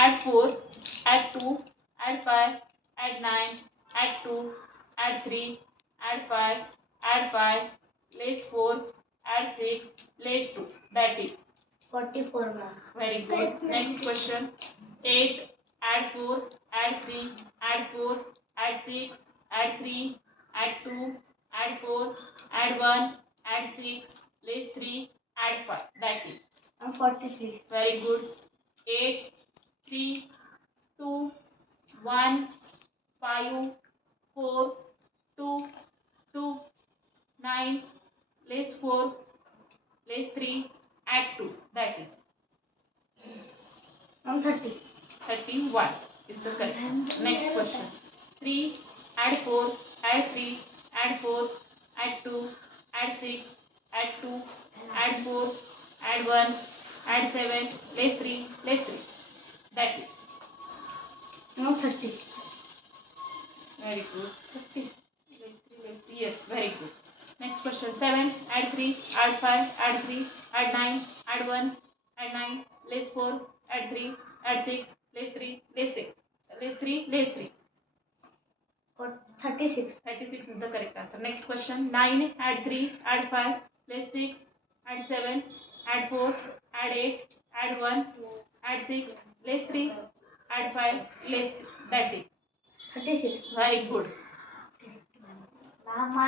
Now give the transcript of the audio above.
add 4, add 2, add 5, add 9, add 2, add 3, add 5, less 4, add 6, less 2. That is 44, ma'am. very good. Next question. 8, add 4, add 3, add 4, add 6, add 3, add 2, add 4, add 1, add 6, less 3, add 5. That is 43. very good. 8, 3, 2, 1, 5, 4, 2, 2, 9, less 4, less 3, add 2. That is 30. 31 is the correct answer. Next question. 3, add 4, add 3, add 4, add 2, add 6, add 2, add 4, add 1, add 7, less 3, less 3. That is 30. very good. 50. Less 3, less 3. Yes, very good. Next question. 7, add 3, add 5, add 3, add 9, add 1, add 9, less 4, add 3, add 6, less 3, less 6. Less 3, less 3. 36. 36 is the correct answer. Next question. 9, add 3, add 5, less 6, add 7, add 4, add 8, add 1, add 6, less 3, add 5, less 3. That is 36. very good. Mama.